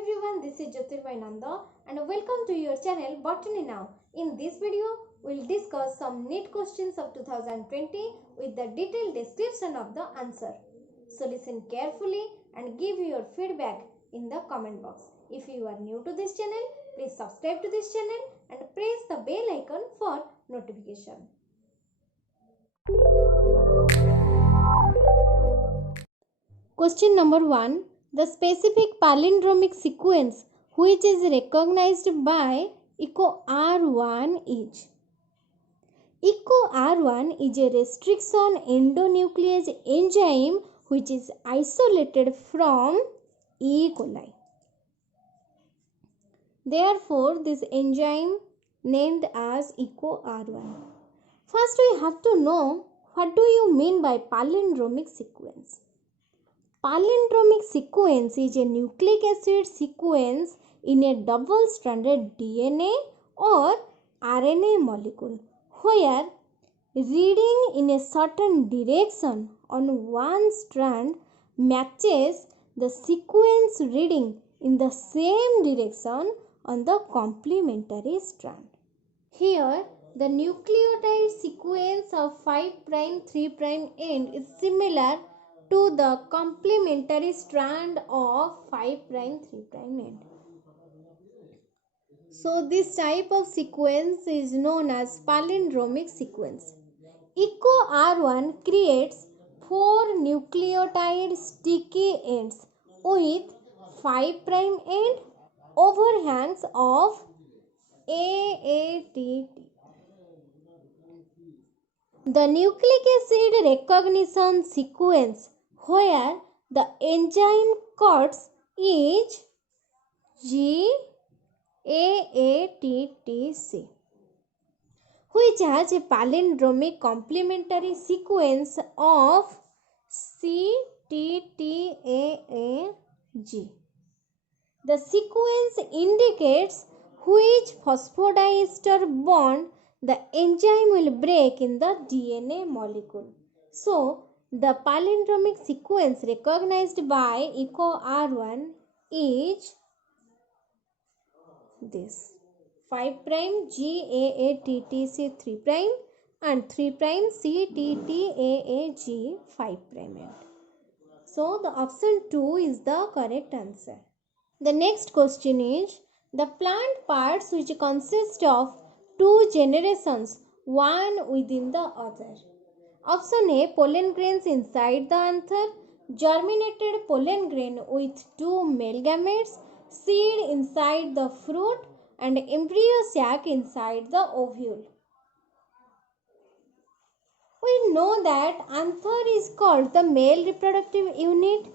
everyone, this is Jyotirmay Nanda and welcome to your channel Botany Now. In this video, we'll discuss some NEET questions of 2020 with the detailed description of the answer. So listen carefully and give your feedback in the comment box. If you are new to this channel, please subscribe to this channel and press the bell icon for notification. Question number 1. The specific palindromic sequence which is recognized by ECO R1 is. ECO R1 is a restriction endonuclease enzyme which is isolated from E. coli. Therefore, this enzyme named as ECO R1. First, we have to know what do you mean by palindromic sequence. Palindromic sequence is a nucleic acid sequence in a double-stranded DNA or RNA molecule where reading in a certain direction on one strand matches the sequence reading in the same direction on the complementary strand. Here, the nucleotide sequence of 5' 3' end is similar to the complementary strand of 5' 3' end. So this type of sequence is known as palindromic sequence. ECO R1 creates 4 nucleotide sticky ends with 5' end overhangs of AATT. The nucleic acid recognition sequence where the enzyme cuts is GAATTC, which has a palindromic complementary sequence of CTTAAG. The sequence indicates which phosphodiester bond the enzyme will break in the DNA molecule. So, the palindromic sequence recognized by ECO R1 is this 5' GAATTC 3' and 3' CTTAAG 5' end. So, the option 2 is the correct answer. The next question is, the plant parts which consist of 2 generations, one within the other. Option A, pollen grains inside the anther, germinated pollen grain with 2 male gametes, seed inside the fruit and embryo sac inside the ovule. We know that anther is called the male reproductive unit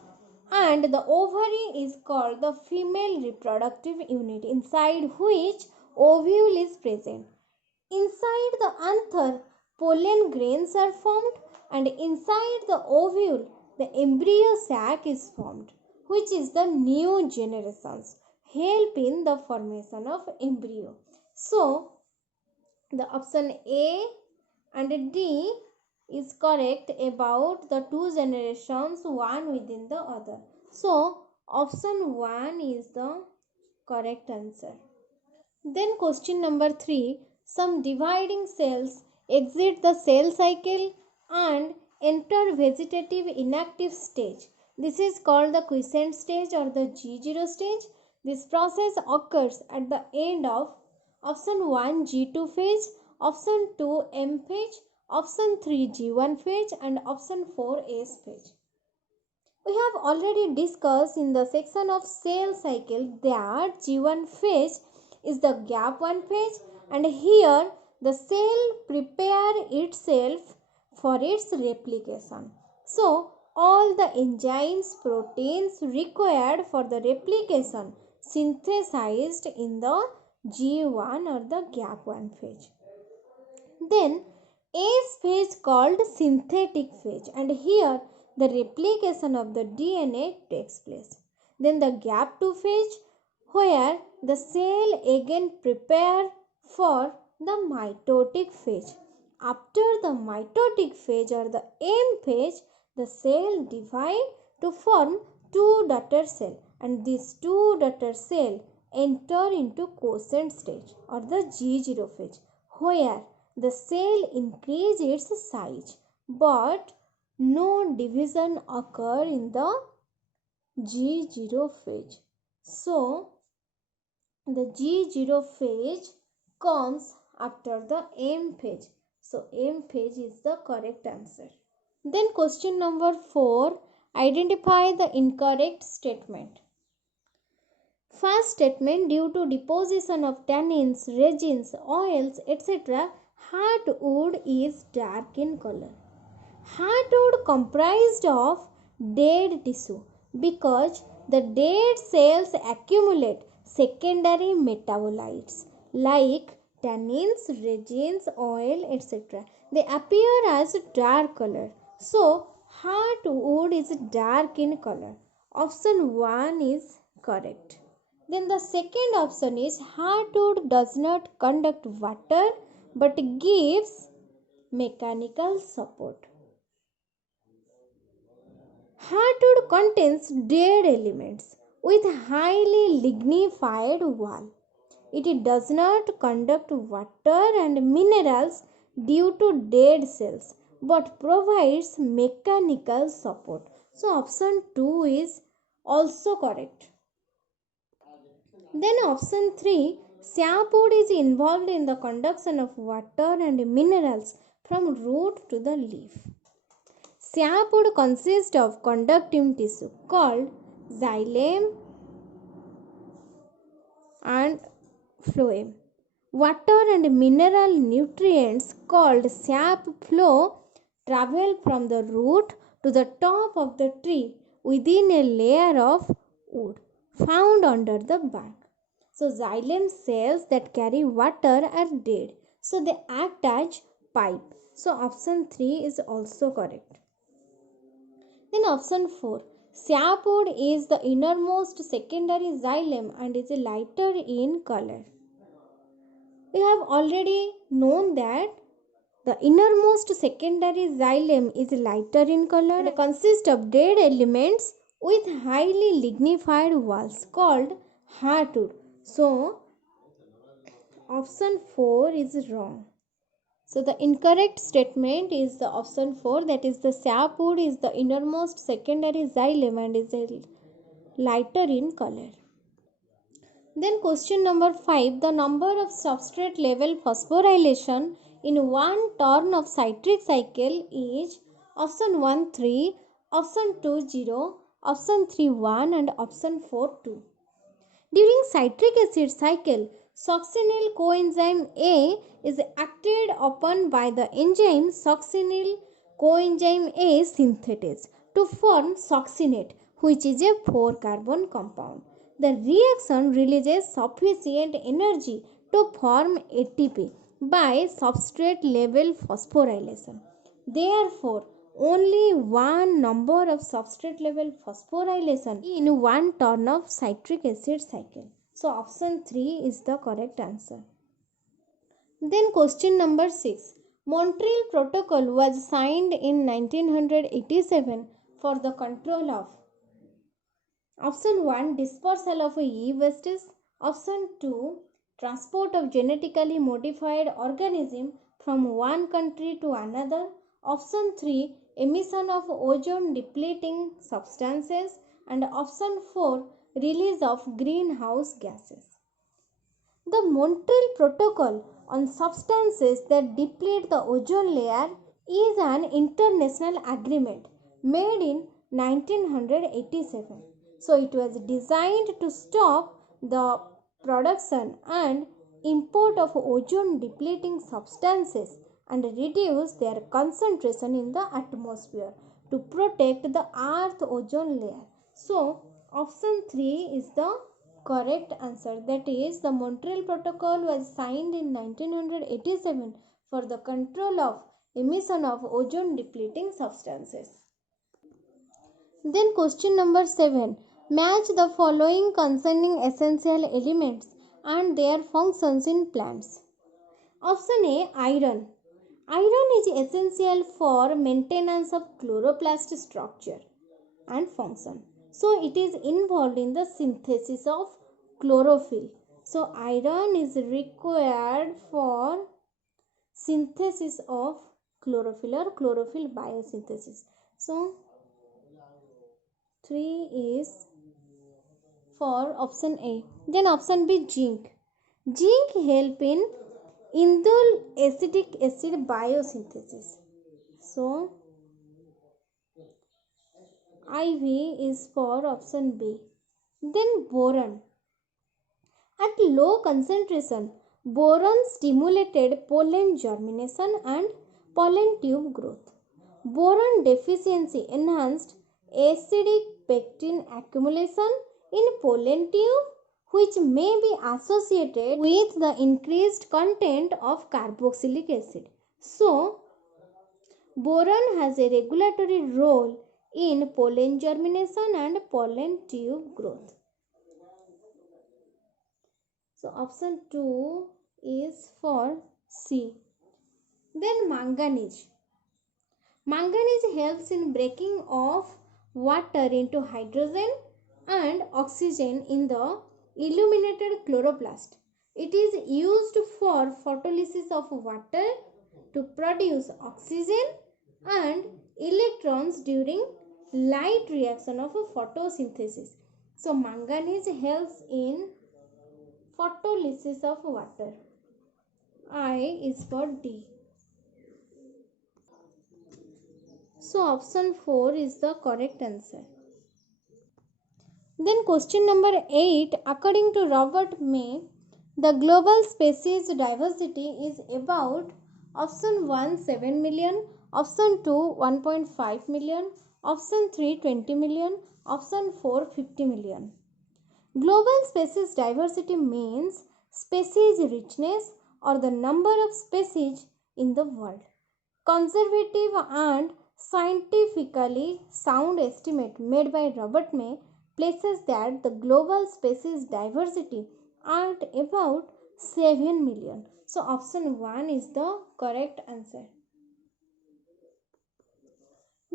and the ovary is called the female reproductive unit inside which ovule is present. Inside the anther, pollen grains are formed and inside the ovule, the embryo sac is formed, which is the new generations, help in the formation of embryo. So, the option A and D is correct about the 2 generations, one within the other. So, option 1 is the correct answer. Then question number 3. Some dividing cells exit the cell cycle and enter vegetative inactive stage. This is called the quiescent stage or the G0 stage. This process occurs at the end of option 1 G2 phase, option 2 M phase, option 3 G1 phase and option 4 S phase. We have already discussed in the section of cell cycle that G1 phase is the gap 1 phase and here the cell prepare itself for its replication. So, all the enzymes, proteins required for the replication synthesized in the G1 or the gap 1 phase. Then S phase called synthetic phase and here the replication of the DNA takes place. Then the gap 2 phase where the cell again prepare for the mitotic phase. After the mitotic phase or the M phase, the cell divide to form 2 daughter cell. and these two daughter cells enter into quiescent stage or the G0 phase, where the cell increases its size but no division occur in the G0 phase. So the G0 phase comes after the M phase. So M phase is the correct answer. Then question number 4, identify the incorrect statement. First statement, due to deposition of tannins, resins, oils, etc., heartwood is dark in color. Heartwood comprised of dead tissue because the dead cells accumulate secondary metabolites like tannins, resins, oil, etc. They appear as dark color. So, heartwood is dark in color. Option 1 is correct. Then the second option is heartwood does not conduct water but gives mechanical support. Heartwood contains dead elements with highly lignified wall. It does not conduct water and minerals due to dead cells but provides mechanical support. So option 2 is also correct. Then option 3, sapwood is involved in the conduction of water and minerals from root to the leaf. Sapwood consists of conductive tissue called xylem and phloem. Water and mineral nutrients called sap flow travel from the root to the top of the tree within a layer of wood found under the bark. So xylem cells that carry water are dead. So they act as pipe. So option 3 is also correct. Then option 4. Sapwood is the innermost secondary xylem and is lighter in color. We have already known that the innermost secondary xylem is lighter in color and consists of dead elements with highly lignified walls called heartwood. So, option 4 is wrong. So, the incorrect statement is the option 4, that is the sapwood is the innermost secondary xylem and is lighter in color. Then question number 5, the number of substrate level phosphorylation in one turn of citric cycle is option 1 3, option 2 0, option 3 1 and option 4 2. During citric acid cycle, succinyl coenzyme A is acted upon by the enzyme succinyl coenzyme A synthetase to form succinate, which is a 4-carbon compound. The reaction releases sufficient energy to form ATP by substrate level phosphorylation. Therefore, only one number of substrate level phosphorylation in one turn of citric acid cycle. So option 3 is the correct answer. Then question number 6. Montreal Protocol was signed in 1987 for the control of option 1 dispersal of e-wastes, option 2 transport of genetically modified organism from one country to another, option 3 emission of ozone depleting substances, and option 4 release of greenhouse gases. The Montreal Protocol on substances that deplete the ozone layer is an international agreement made in 1987. So it was designed to stop the production and import of ozone depleting substances and reduce their concentration in the atmosphere to protect the earth ozone layer. So option 3 is the correct answer. That is, the Montreal Protocol was signed in 1987 for the control of emission of ozone depleting substances. Then question number 7. Match the following concerning essential elements and their functions in plants. Option A, iron. Iron is essential for maintenance of chloroplast structure and function. So it is involved in the synthesis of chlorophyll. So iron is required for synthesis of chlorophyll or chlorophyll biosynthesis. So 3 is for option A. Then option B, zinc. Zinc help in indole acetic acid biosynthesis. So IV is for option B. Then boron. At low concentration, boron stimulated pollen germination and pollen tube growth. Boron deficiency enhanced acidic pectin accumulation in pollen tube, which may be associated with the increased content of carboxylic acid. So, boron has a regulatory role in pollen germination and pollen tube growth. So option 2 is for C. Then manganese. Manganese helps in breaking of water into hydrogen and oxygen in the illuminated chloroplast. It is used for photolysis of water to produce oxygen and electrons during light reaction of photosynthesis. So manganese helps in photolysis of water. I is for D. So option 4 is the correct answer. Then question number 8. According to Robert May, the global species diversity is about option 1 7 million, option 2 1.5 million, option 3 20 million, option 4 50 million. Global species diversity means species richness or the number of species in the world. Conservative and scientifically sound estimate made by Robert May places that the global species diversity at about 7 million. So option 1 is the correct answer.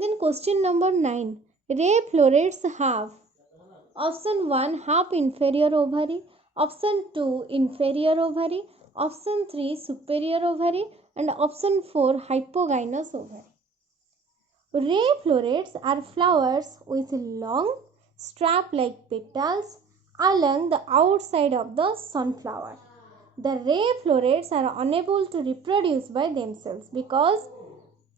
Then question number 9. Ray florets have option 1 half inferior ovary, option 2 inferior ovary, option 3 superior ovary, and option 4 hypogynous ovary. Ray florets are flowers with long strap-like petals along the outside of the sunflower. The ray florets are unable to reproduce by themselves because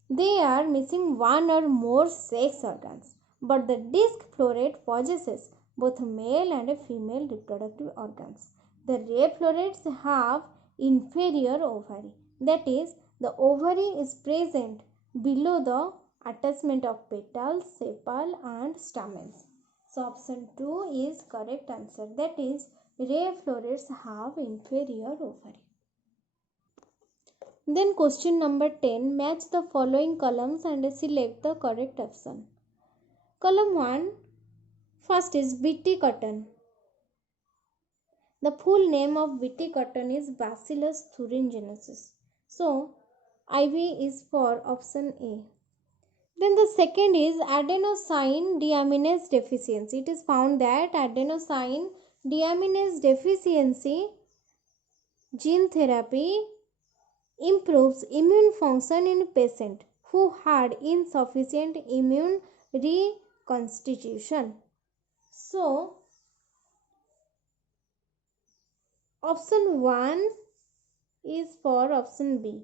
they are missing one or more sex organs. But the disc floret possesses both male and female reproductive organs. The ray florets have inferior ovary. That is, the ovary is present below the attachment of petals, sepal and stamens. So option 2 is correct answer. That is, ray florets have inferior ovary. Then question number 10. Match the following columns and select the correct option. Column 1. First is BT cotton. The full name of BT cotton is Bacillus thuringiensis. So IV is for option A. Then the second is adenosine deaminase deficiency. It is found that adenosine deaminase deficiency gene therapy improves immune function in patients who had insufficient immune reconstitution. So, option 1 is for option B.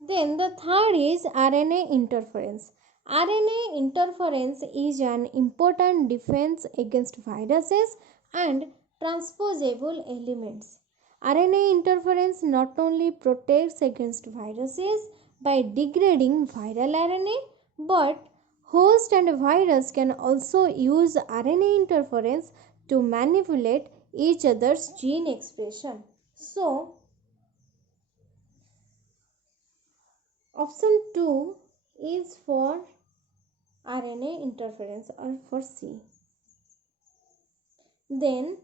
Then the third is RNA interference. RNA interference is an important defense against viruses and transposable elements. RNA interference not only protects against viruses by degrading viral RNA, but host and virus can also use RNA interference to manipulate each other's gene expression. So, option 2 is for RNA interference or for C. Then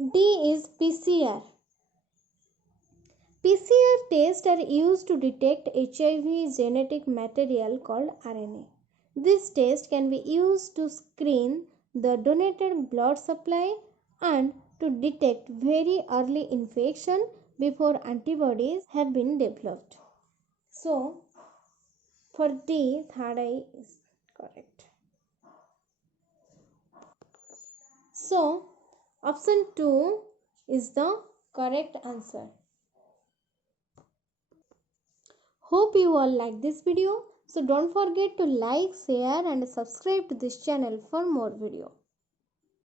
D is PCR. PCR tests are used to detect HIV genetic material called RNA. This test can be used to screen the donated blood supply and to detect very early infection before antibodies have been developed. So, for D, third eye is correct. So, option 2 is the correct answer. Hope you all like this video. So don't forget to like, share and subscribe to this channel for more video.